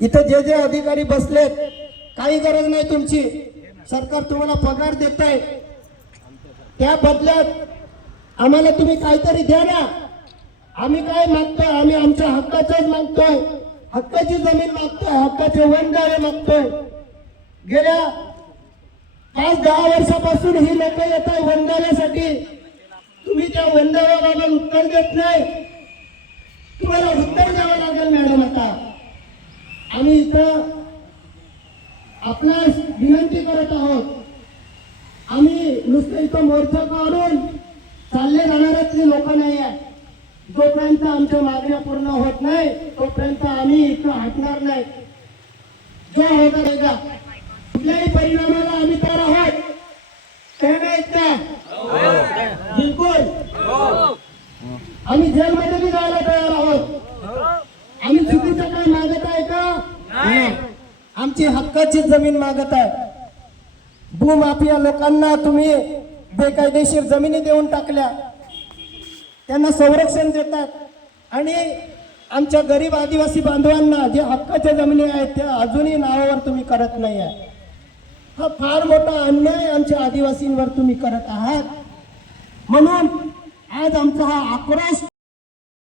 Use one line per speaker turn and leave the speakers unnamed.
इथं जे जे अधिकारी बसलेत काही गरज नाही तुमची. सरकार तुम्हाला पगार देत आहे त्या बदल्यात आम्हाला तुम्ही काहीतरी द्या ना. आम्ही काय मागतोय? आम्ही आमच्या हक्काचंच मागतोय. हक्काची जमीन मागतोय हक्काचे वनगावे मागतोय. गेल्या पाच दहा वर्षापासून ही लोक येत आहे वनगाव्यासाठी. तुम्ही त्या वनगाव्याबाबत उत्तर देत नाही. आपणास विनंती करत आहोत. आम्ही नुसतं इथं मोर्चा काढून चालले जाणाऱ्यातले लोक नाही आहे जोपर्यंत आमच्या मागण्या पूर्ण होत नाही तोपर्यंत आम्ही इथं हटणार नाही. जो होता रहेगा कुठल्याही परिणामाला आम्ही तयार आहोत. का? बिलकुल. आम्ही जेलमध्ये बी जायला तयार आहोत आम्ही चुकीचं काय मागत आहे का नाही. आमची हक्काची जमीन मागत आहे. भूमाफिया लोकांना तुम्ही बेकायदेशीर जमिनी देऊन टाकल्या. त्यांना संरक्षण देतात. आणि आमच्या गरीब आदिवासी बांधवांना जे हक्काच्या जमिनी आहेत त्या अजूनही नावावर तुम्ही करत नाही आहे. हा फार मोठा अन्याय आमच्या आदिवासींवर तुम्ही करत आहात. म्हणून आज आमचा हा आक्रोश